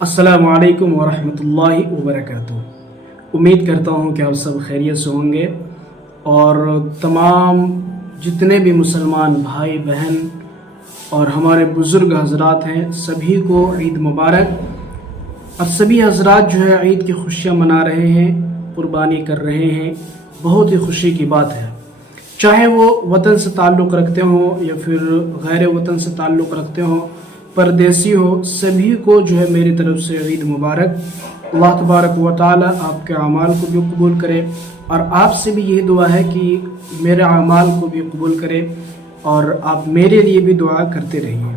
अस्सलामु अलैकुम वरहमतुल्लाहि वबरकातुहू। उम्मीद करता हूँ कि आप सब खैरियत से होंगे और तमाम जितने भी मुसलमान भाई बहन और हमारे बुज़ुर्ग हज़रात हैं सभी को ईद मुबारक। और सभी हज़रात जो है ईद की खुशियाँ मना रहे हैं, कुर्बानी कर रहे हैं, बहुत ही खुशी की बात है। चाहे वो वतन से ताल्लुक़ रखते हों या फिर गैर वतन से ताल्लुक़ रखते हों, परदेसी हो, सभी को जो है मेरी तरफ से ईद मुबारक। अल्लाह तबारक व तआला आपके अमाल को भी कबूल करे और आपसे भी यही दुआ है कि मेरे अमाल को भी कबूल करे और आप मेरे लिए भी दुआ करते रहिए।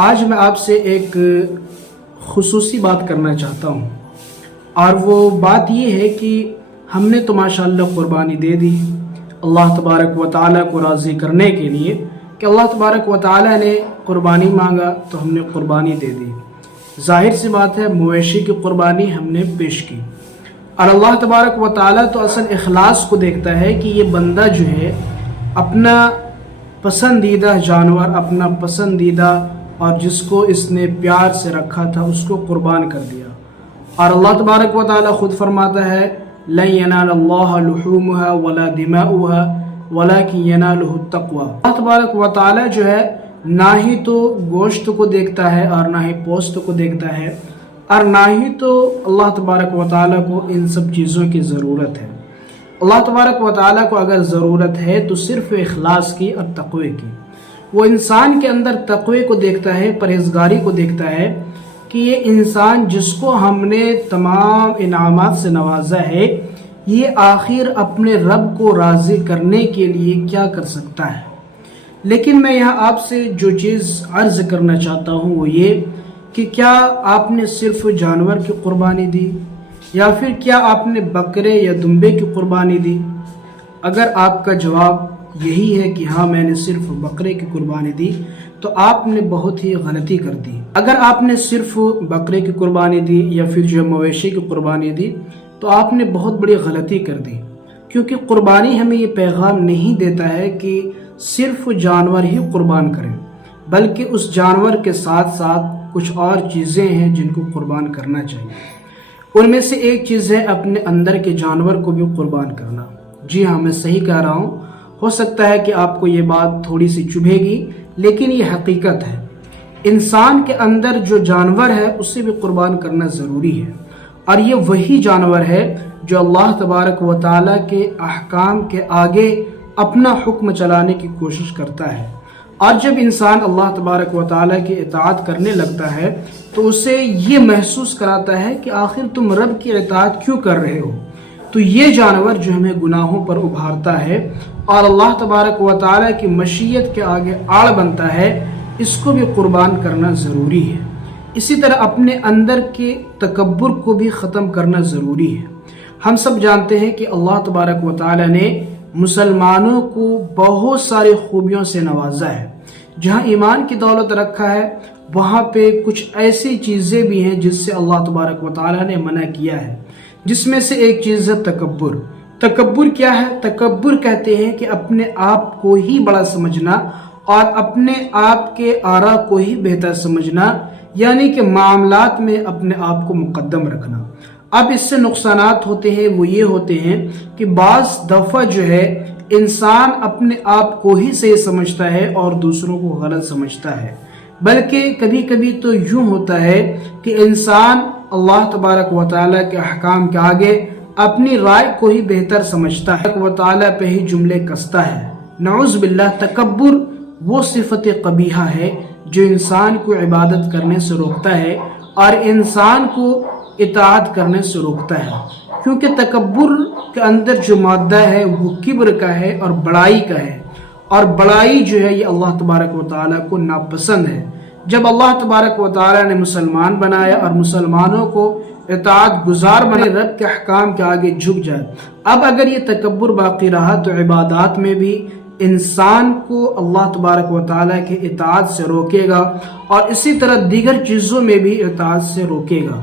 आज मैं आपसे एक खुसूसी बात करना चाहता हूँ और वो बात ये है कि हमने तो माशाअल्लाह कुर्बानी दे दी अल्लाह तबारक व तआला को राज़ी करने के लिए कि अल्लाह तबारक व तआला ने कुर्बानी मांगा तो हमने कुर्बानी दे दी। ज़ाहिर सी बात है मवेशी की कुर्बानी हमने पेश की और अल्लाह तबारक व तआला तो असल इखलास को देखता है कि ये बंदा जो है अपना पसंदीदा जानवर, अपना पसंदीदा और जिसको इसने प्यार से रखा था उसको कुर्बान कर दिया। और अल्लाह तबारक व तआला ख़ुद फरमाता है लन यनालल्लाह लुहूमुहा वला दिमाउहा वलाकिन यनालुहु तक़वा। अल्लाह तबारक व तआला जो है ना ही तो गोश्त को देखता है और ना ही पोस्त को देखता है और ना ही तो अल्लाह तबारक व तआला को इन सब चीज़ों की ज़रूरत है। अल्लाह तबारक व तआला को अगर ज़रूरत है तो सिर्फ़ इखलास की और तक़वे की। वो इंसान के अंदर तक़वे को देखता है, परहेज़गारी को देखता है कि ये इंसान जिसको हमने तमाम इनामात से नवाजा है ये आखिर अपने रब को राज़ी करने के लिए क्या कर सकता है। लेकिन मैं यहाँ आपसे जो चीज़ अर्ज़ करना चाहता हूँ वो ये कि क्या आपने सिर्फ जानवर की कुर्बानी दी या फिर क्या आपने बकरे या दुम्बे की कुर्बानी दी। अगर आपका जवाब यही है कि हाँ मैंने सिर्फ बकरे की कुर्बानी दी तो आपने बहुत ही गलती कर दी। अगर आपने सिर्फ बकरे की कुर्बानी दी या फिर जो मवेशी की कुर्बानी दी तो आपने बहुत बड़ी गलती कर दी, क्योंकि कुर्बानी हमें ये पैगाम नहीं देता है कि सिर्फ जानवर ही कुर्बान करें, बल्कि उस जानवर के साथ साथ कुछ और चीज़ें हैं जिनको कुर्बान करना चाहिए। उनमें से एक चीज़ है अपने अंदर के जानवर को भी कुर्बान करना। जी हाँ, मैं सही कह रहा हूँ। हो सकता है कि आपको ये बात थोड़ी सी चुभेगी लेकिन ये हकीकत है। इंसान के अंदर जो जानवर है उसे भी कुर्बान करना ज़रूरी है और ये वही जानवर है जो अल्लाह तबारक व तआला के अहकाम के आगे अपना हुक्म चलाने की कोशिश करता है। और जब इंसान अल्लाह तबारक व तआला की इताअत करने लगता है तो उसे ये महसूस कराता है कि आखिर तुम रब की इताअत क्यों कर रहे हो। तो ये जानवर जो हमें गुनाहों पर उभारता है और अल्लाह तबारक व तआला की मशीयत के आगे आड़ बनता है, इसको भी कुर्बान करना ज़रूरी है। इसी तरह अपने अंदर के तकब्बुर को भी ख़त्म करना ज़रूरी है। हम सब जानते हैं कि अल्लाह तबारक व तआला ने मुसलमानों को बहुत सारी खूबियों से नवाजा है। जहाँ ईमान की दौलत रखा है वहाँ पे कुछ ऐसी चीज़ें भी हैं जिससे अल्लाह तबारक व तआला ने मना किया है, जिसमें से एक चीज़ है तकब्बुर। तकब्बुर क्या है? तकब्बुर कहते हैं कि अपने आप को ही बड़ा समझना और अपने आप के आरा को ही बेहतर समझना, यानी कि मामलात में अपने आप को मुकद्दम रखना। अब इससे नुकसानात होते हैं, वो ये होते हैं कि बाज़ दफ़ा जो है इंसान अपने आप को ही सही समझता है और दूसरों को गलत समझता है। बल्कि कभी कभी तो यूँ होता है कि इंसान अल्लाह तबारक व तआला के अहकाम के आगे अपनी राय को ही बेहतर समझता है, व तआला पे ही जुमले कसता है। नऊज़ बिल्लाह, तकब्बुर वो सिफ़त कबीहा है जो इंसान को इबादत करने से रोकता है और इंसान को इताअत करने से रोकता है, क्योंकि तकब्बुर के अंदर जो मादा है वो किब्र का है और बड़ाई का है और बड़ाई जो है ये अल्लाह तबारक व तआला को नापसंद है। जब अल्लाह तबारक व तआला ने मुसलमान बनाया और मुसलमानों को इताअत गुजार बने, रब के अहकाम के आगे झुक जाए, अब अगर ये तकब्बुर बाकी रहा तो इबादात में भी इंसान को अल्लाह तबारक व तआला के इताअत से रोकेगा और इसी तरह दीगर चीज़ों में भी इताअत से रोकेगा।